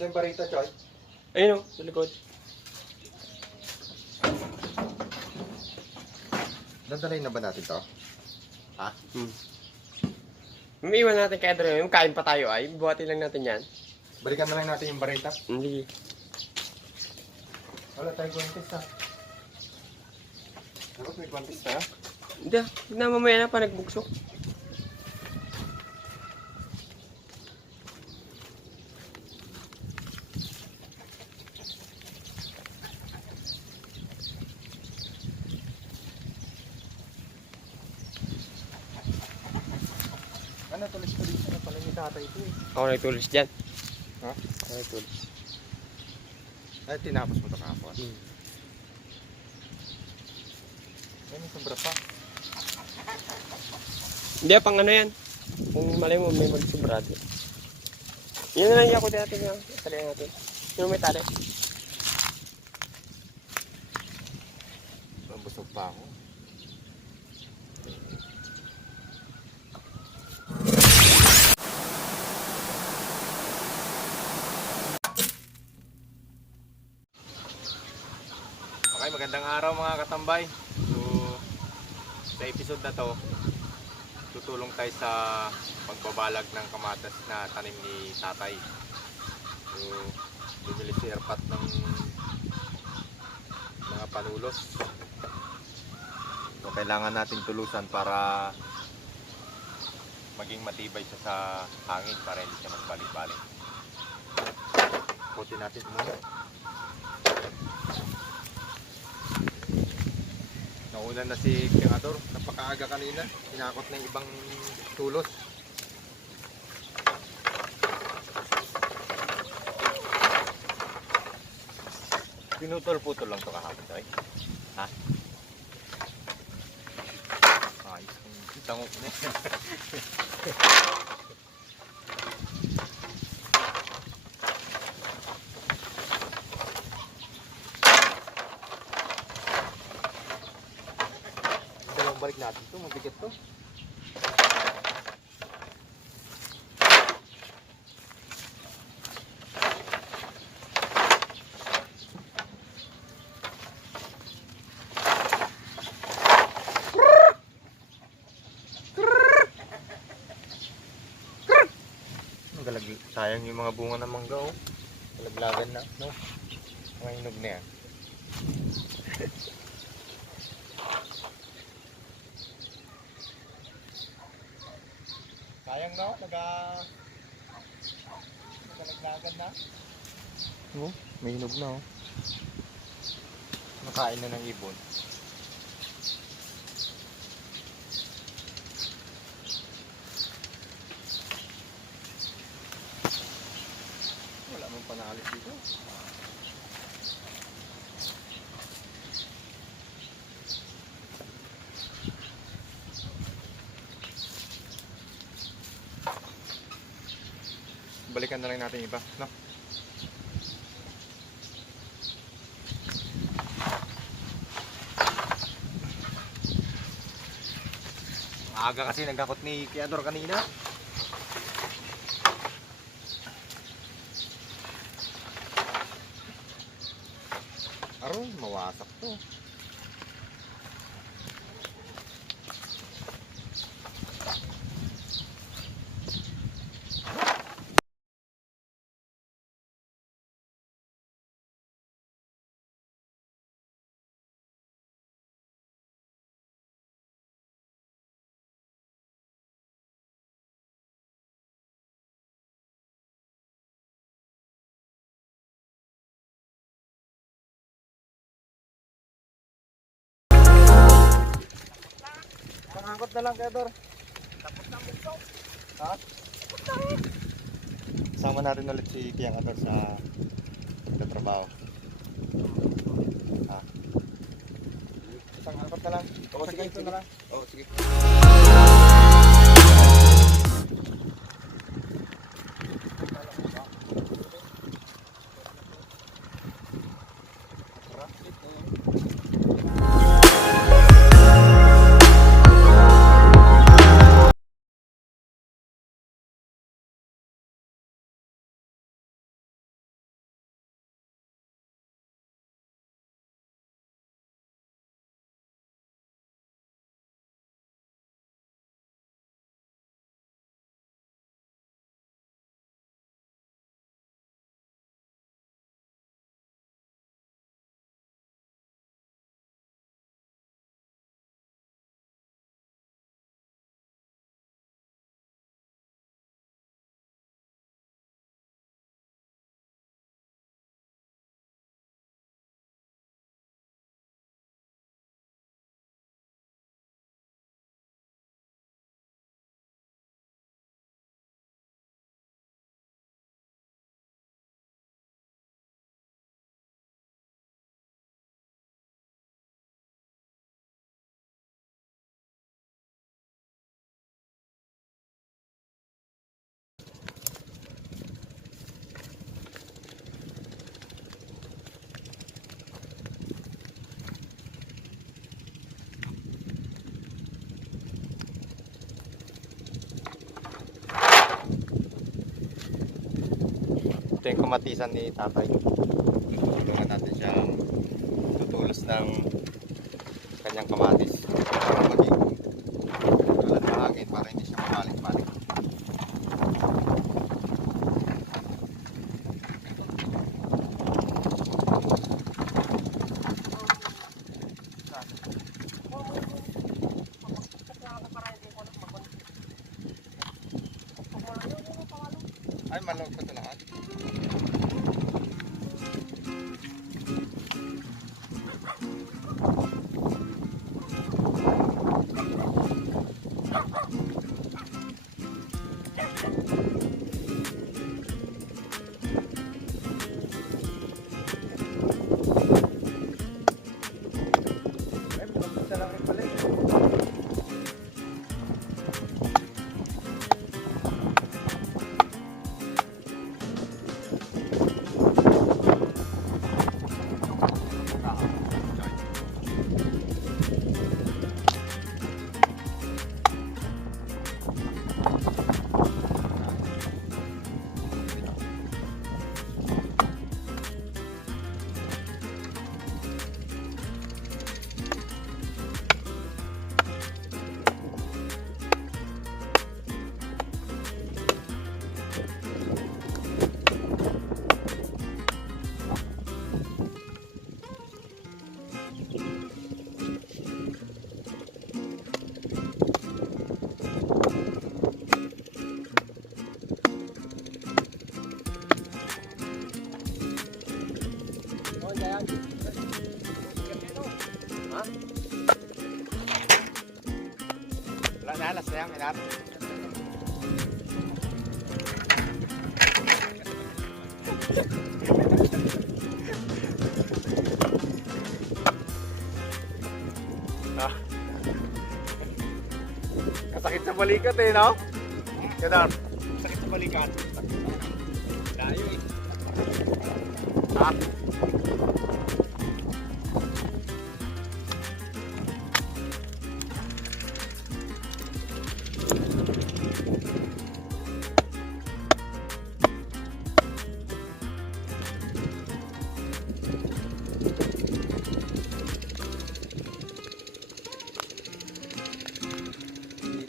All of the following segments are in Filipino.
Saan barita, Choy? Ayun o, sa likod. Dadalhin na ba natin to? Ha? Umiiwan natin kay Adrian. Yung kain pa tayo ay. Buhatin lang natin yan. Balikan na lang natin yung barita. Hindi. Wala tayong contest ha. Dapat may contest ha? Hindi. Na mamaya na pa nagbuksok. Ano, tulis-tulis na pala ni tatay ito eh. Ako nagtulis dyan. Ha? Ako nagtulis. Ay, tinapos mo ito kahapon. Ay, may sobra pa. Hindi, pang ano yan. Kung malay mo, may magsubrado. Yan na lang yung ako natin nga. Tali natin. Sino may tali? Busog pa ako. Okay, magandang araw mga katambay. So, sa episode na to, tutulong tayo sa pagbabalag ng kamatas na tanim ni tatay. So, bumili si Erpat ng mga panulos. So, kailangan nating tulusan para maging matibay siya sa hangin para hindi siya magbalik-balik. Putin natin muna. Nauna na si Piangador, napakaaga kanina, tinakot na yung ibang tulos. Pinutol-putol lang ito kahapon, ay. Ha? Ayos kong tangok na yan. Balik natin ito, mabigat to. Sayang yung mga bunga ng mangga oh. Talaglagan na, no? Mga hinog na yan. Sayang no? Nagalaglagan na. Oh, may hinog na oh. Nakain na ng ibon. Wala mong panalis dito. Balikan na lang natin iba, no? Aga kasi nagkakot ni Piangador kanina. Aron, mawasak to. Pangangkot na lang, Piangador. Tapos na ang bukso. Ha? Sama natin ulit si Piangador sa pagtatrabaho. Ha? Isang angkot na lang. O, sige, ito na lang. O, sige. Ito yung kamatisan ni tatay. Tutulungan natin siyang tutulos ng kanyang kamatis para maging tulad ng hangin para hindi siya mabalik-balik. Ay, malawag pa ito lahat. Ay, malawag pa lang rin pala eh. Ha? Wala na, alas na yan, Minar. Ah. Kasakit sa balikat eh, no? Minar, sakit sa balikat. Layo eh. Ha?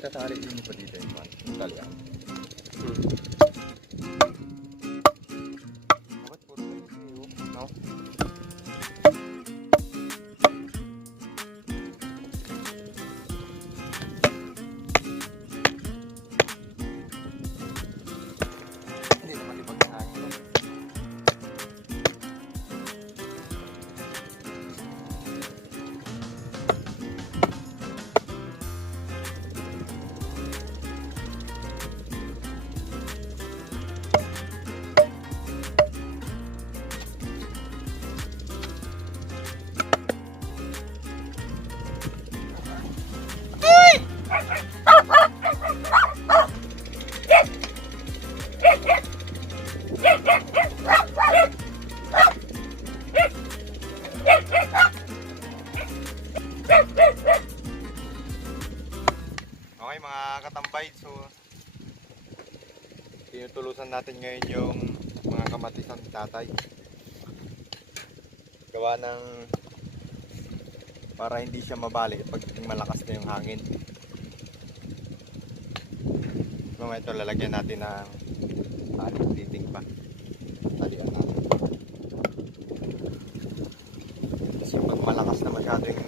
Tatali din pa dito yung talya. Bakit puro ganito, no? Hindi naman ibang hangin. Okay mga katambay, so tinutulusan natin ngayon yung mga kamatisan ni tatay. Gawa ng para hindi siya mabalik pag malakas na yung hangin. Mamaya ito lalagyan natin ng aling titing pa. Talian natin. Kasi pag malakas na masyadong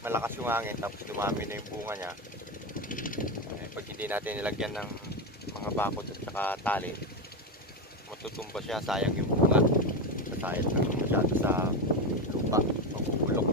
malakas yung hangin tapos dumami na yung bunga niya, pag hindi natin nilagyan ng mga bakod at saka tali, matutumba siya, sayang yung bunga. Sayang lang masyado sa lupa, magugulok.